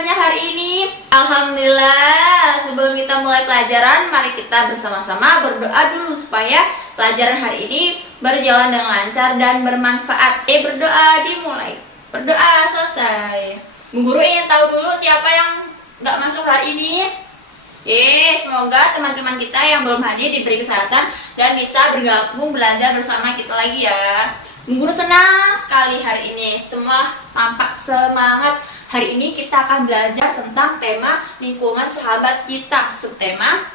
kabarnya hari ini? Alhamdulillah. Sebelum kita mulai pelajaran, mari kita bersama-sama berdoa dulu supaya pelajaran hari ini berjalan dengan lancar dan bermanfaat. Berdoa dimulai. Berdoa selesai. Bu Guru ingin tahu dulu siapa yang nggak masuk hari ini? Semoga teman-teman kita yang belum hadir diberi kesehatan dan bisa bergabung belajar bersama kita lagi ya. Bu Guru senang sekali hari ini, semua tampak semangat. Hari ini kita akan belajar tentang tema lingkungan sahabat kita, subtema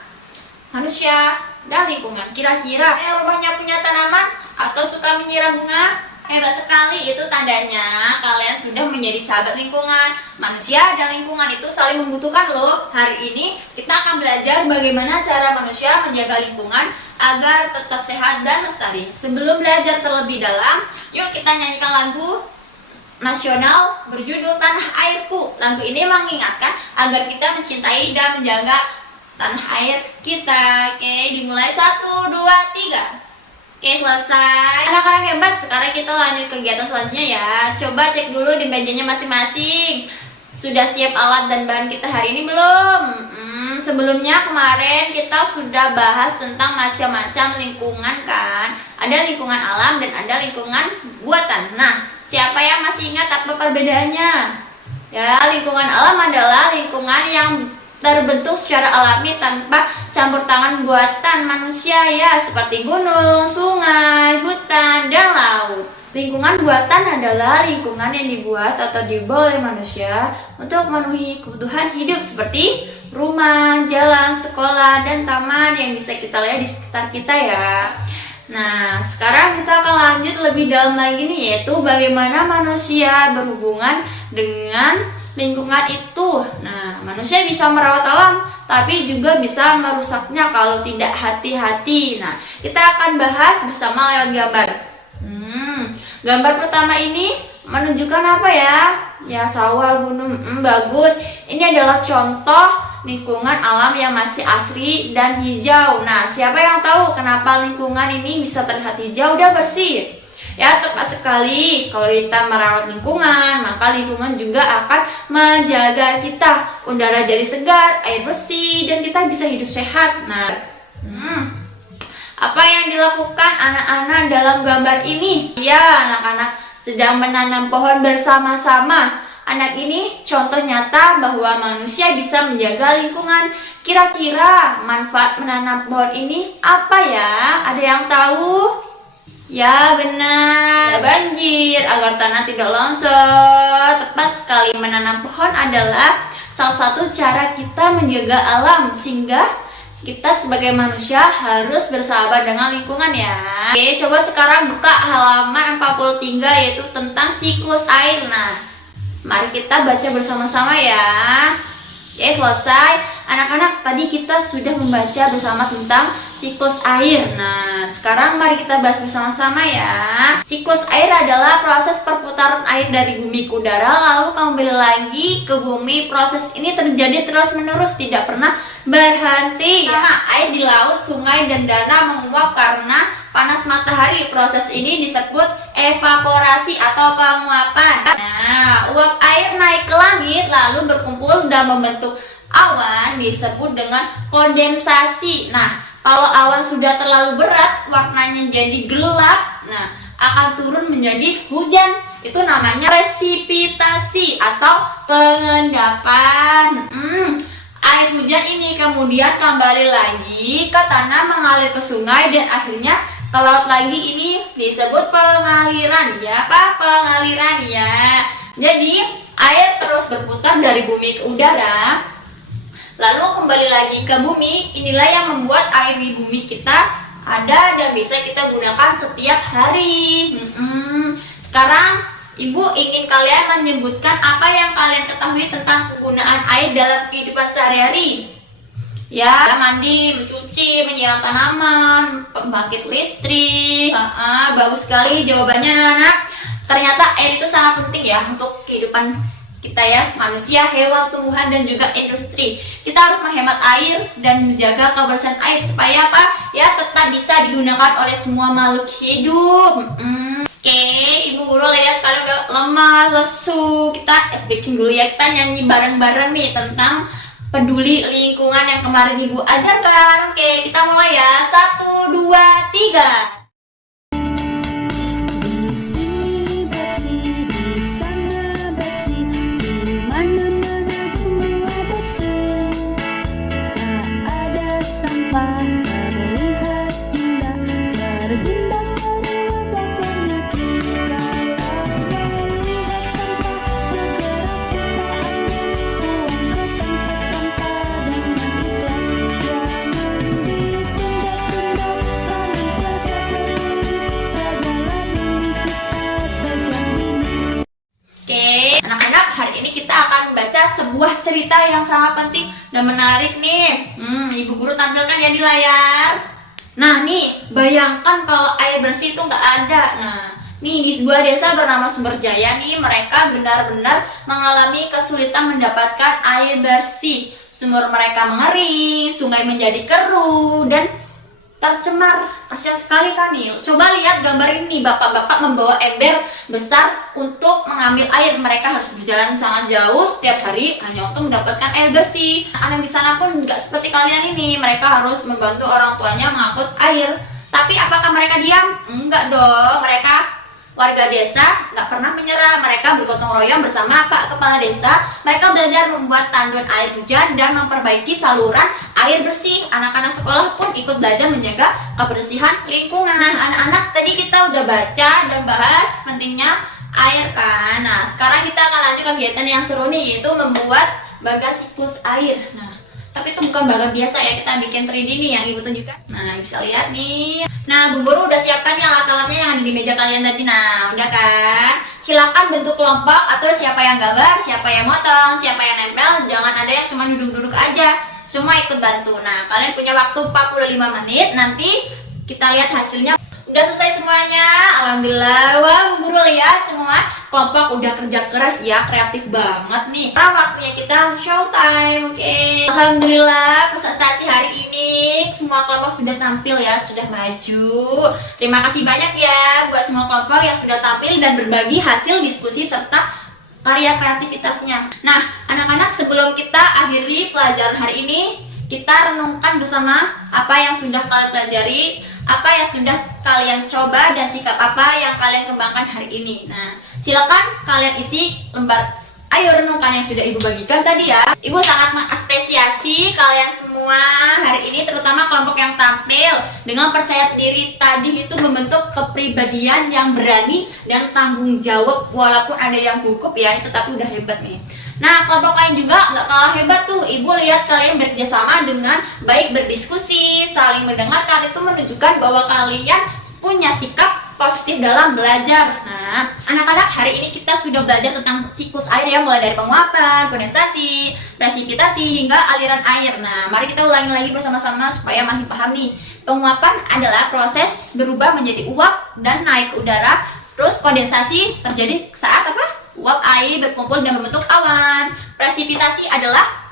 manusia dan lingkungan. Kira-kira rumahnya punya tanaman atau suka menyiram bunga? Hebat sekali, itu tandanya kalian sudah menjadi sahabat lingkungan. Manusia dan lingkungan itu saling membutuhkan loh. Hari ini kita akan belajar bagaimana cara manusia menjaga lingkungan agar tetap sehat dan lestari. Sebelum belajar terlebih dalam, yuk kita nyanyikan lagu nasional berjudul Tanah Airku. Lagu ini mengingatkan agar kita mencintai dan menjaga tanah air kita. Oke, dimulai 1, 2, 3. Oke, selesai. Anak-anak hebat, sekarang kita lanjut kegiatan selanjutnya ya. Coba cek dulu di mejanya masing-masing. Sudah siap alat dan bahan kita hari ini belum? Sebelumnya kemarin kita sudah bahas tentang macam-macam lingkungan kan. Ada lingkungan alam dan ada lingkungan buatan. Nah, siapa yang masih ingat apa perbedaannya? Ya, lingkungan alam adalah lingkungan yang terbentuk secara alami tanpa campur tangan buatan manusia ya, seperti gunung, sungai, hutan, dan laut. Lingkungan buatan adalah lingkungan yang dibuat atau dibawa oleh manusia untuk memenuhi kebutuhan hidup seperti rumah, jalan, sekolah, dan taman yang bisa kita lihat di sekitar kita ya. Nah, sekarang kita akan lanjut lebih dalam lagi nih, yaitu bagaimana manusia berhubungan dengan lingkungan itu. Nah, manusia bisa merawat alam, tapi juga bisa merusaknya kalau tidak hati-hati. Nah, kita akan bahas bersama lewat gambar. Gambar pertama ini menunjukkan apa ya? Ya, sawah, gunung. Bagus. Ini adalah contoh lingkungan alam yang masih asri dan hijau. Nah, siapa yang tahu kenapa lingkungan ini bisa terlihat hijau dan bersih? Ya, tepat sekali. Kalau kita merawat lingkungan, maka lingkungan juga akan menjaga kita. Udara jadi segar, air bersih, dan kita bisa hidup sehat. Nah, apa yang dilakukan anak-anak dalam gambar ini? Ya, anak-anak sedang menanam pohon bersama-sama. Anak ini contoh nyata bahwa manusia bisa menjaga lingkungan. Kira-kira manfaat menanam pohon ini apa ya? Ada yang tahu? Ya, benar, banjir agar tanah tidak longsor. Tepat sekali, menanam pohon adalah salah satu cara kita menjaga alam, sehingga kita sebagai manusia harus bersahabat dengan lingkungan ya. Oke, coba sekarang buka halaman 43, yaitu tentang siklus air. Nah, mari kita baca bersama-sama ya. Oke, selesai. Anak-anak, tadi kita sudah membaca bersama tentang siklus air. Nah, sekarang mari kita bahas bersama-sama ya. Siklus air adalah proses perputaran air dari bumi ke udara lalu kembali lagi ke bumi. Proses ini terjadi terus-menerus, tidak pernah berhenti. Sama air di laut, sungai, dan danau menguap karena panas matahari. Proses ini disebut evaporasi atau penguapan. Nah, uap air naik ke langit lalu berkumpul dan membentuk awan, disebut dengan kondensasi. Nah, kalau awan sudah terlalu berat, warnanya jadi gelap, nah akan turun menjadi hujan. Itu namanya presipitasi atau pengendapan. Air hujan ini kemudian kembali lagi ke tanah, mengalir ke sungai, dan akhirnya ke laut lagi. Ini disebut pengaliran ya, pengaliran ya. Jadi air terus berputar dari bumi ke udara, lalu kembali lagi ke bumi. Inilah yang membuat air di bumi kita ada dan bisa kita gunakan setiap hari. Sekarang Ibu ingin kalian menyebutkan apa yang kalian ketahui tentang penggunaan air dalam kehidupan sehari-hari. Ya, mandi, mencuci, menyiram tanaman, pembangkit listrik. Bagus sekali jawabannya anak-anak. Ternyata air itu sangat penting ya untuk kehidupan kita ya, manusia, hewan, tumbuhan, dan juga industri. Kita harus menghemat air dan menjaga kebersihan air supaya apa? Ya, tetap bisa digunakan oleh semua makhluk hidup. Oke, Ibu Guru lihat kalian udah lemas, lesu. Kita breaking dulu ya, kita nyanyi bareng-bareng nih tentang peduli lingkungan yang kemarin Ibu ajarkan. Oke, kita mulai ya. 1, 2, 3. Anak-anak, hari ini kita akan membaca sebuah cerita yang sangat penting dan menarik nih. Ibu Guru tampilkan ya di layar. Nah nih, bayangkan kalau air bersih itu nggak ada. Nah, nih di sebuah desa bernama Sumberjaya nih, mereka benar-benar mengalami kesulitan mendapatkan air bersih. Sumur mereka mengering, sungai menjadi keruh dan tercemar. Kasihan sekali kan nih. Coba lihat gambar ini, bapak-bapak membawa ember besar untuk mengambil air. Mereka harus berjalan sangat jauh setiap hari hanya untuk mendapatkan air bersih. Anak di sana pun nggak seperti kalian ini, mereka harus membantu orang tuanya mengangkut air. Tapi apakah mereka diam? Enggak dong. Mereka warga desa nggak pernah menyerah. Mereka bergotong royong bersama Pak Kepala Desa. Mereka belajar membuat tandon air hujan dan memperbaiki saluran air bersih. Anak-anak sekolah pun ikut belajar menjaga kebersihan lingkungan. Nah, anak-anak, tadi kita udah baca dan bahas pentingnya air kan. Nah, sekarang kita akan lanjut kegiatan yang seru nih, yaitu membuat bagan siklus air. Nah, tapi itu bukan bagan biasa ya, kita bikin 3D nih yang Ibu tunjukkan. Nah, bisa lihat nih. Nah, Bu Guru udah siapkan ya alat-alatnya yang ada di meja kalian tadi. Nah, udah kan? Silakan bentuk kelompok, atau siapa yang gambar, siapa yang motong, siapa yang nempel. Jangan ada yang cuma duduk-duduk aja, semua ikut bantu. Nah, kalian punya waktu 45 menit. Nanti kita lihat hasilnya. Udah selesai semuanya, alhamdulillah. Wah, Bu Guru lihat semua kelompok udah kerja keras ya, kreatif banget nih. Sekarang waktunya kita showtime. Oke. Alhamdulillah, presentasi hari ini semua kelompok sudah tampil ya, sudah maju. Terima kasih banyak ya buat semua kelompok yang sudah tampil dan berbagi hasil diskusi serta karya kreativitasnya. Nah, anak-anak, sebelum kita akhiri pelajaran hari ini, kita renungkan bersama apa yang sudah kalian pelajari, apa yang sudah kalian coba, dan sikap apa yang kalian kembangkan hari ini. Nah, silakan kalian isi lembar ayo renungkan yang sudah Ibu bagikan tadi ya. Ibu sangat mengapresiasi kalian semua hari ini, terutama kelompok yang tampil dengan percaya diri tadi itu membentuk kepribadian yang berani dan tanggung jawab. Walaupun ada yang gugup ya, itu tapi udah hebat nih. Nah, kelompok lain juga nggak kalah hebat tuh. Ibu lihat kalian bekerjasama dengan baik, berdiskusi, saling mendengarkan. Itu menunjukkan bahwa kalian punya sikap positif dalam belajar. Nah, anak-anak, hari ini kita sudah belajar tentang siklus air ya, mulai dari penguapan, kondensasi, presipitasi, hingga aliran air. Nah, mari kita ulangi lagi bersama-sama supaya makin paham nih. Penguapan adalah proses berubah menjadi uap dan naik ke udara. Terus kondensasi terjadi saat apa? Uap air berkumpul dan membentuk awan. Presipitasi adalah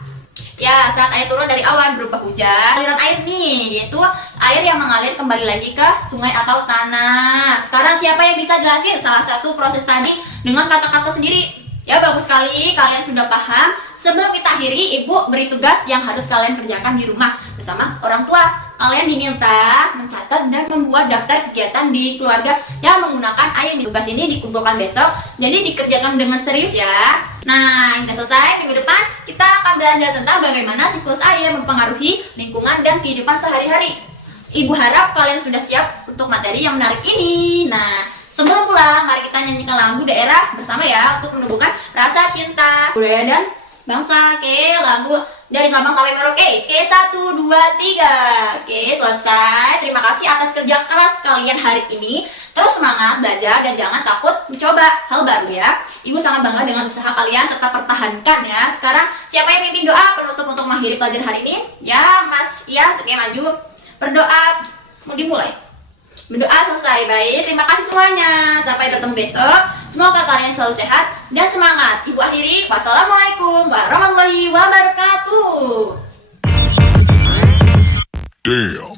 ya saat air turun dari awan berubah hujan. Aliran air nih, yaitu air yang mengalir kembali lagi ke sungai atau tanah. Sekarang siapa yang bisa jelasin salah satu proses tadi dengan kata-kata sendiri? Ya, bagus sekali, kalian sudah paham. Sebelum kita akhiri, Ibu beri tugas yang harus kalian kerjakan di rumah bersama orang tua. Kalian diminta mencatat dan membuat daftar kegiatan di keluarga yang menggunakan air. Tugas ini dikumpulkan besok, jadi dikerjakan dengan serius ya. Nah, hingga selesai minggu depan kita akan belajar tentang bagaimana siklus air mempengaruhi lingkungan dan kehidupan sehari-hari. Ibu harap kalian sudah siap untuk materi yang menarik ini. Nah, sebelum pulang, mari kita nyanyikan lagu daerah bersama ya, untuk menumbuhkan rasa cinta budaya dan bangsa. Oke, lagu dari Sabang sampai Merauke. Oke, 1, 2, 3. Oke, selesai. Terima kasih atas kerja keras kalian hari ini. Terus semangat belajar dan jangan takut mencoba hal baru ya. Ibu sangat bangga dengan usaha kalian, tetap pertahankan ya. Sekarang siapa yang mimpin doa penutup untuk mengakhiri pelajaran hari ini? Ya, Mas Iyas, oke, maju. Berdoa, mau dimulai. Berdoa selesai, baik. Terima kasih semuanya. Sampai bertemu besok. Semoga kalian selalu sehat dan semangat. Ibu akhiri. Wassalamualaikum warahmatullahi wabarakatuh. Damn.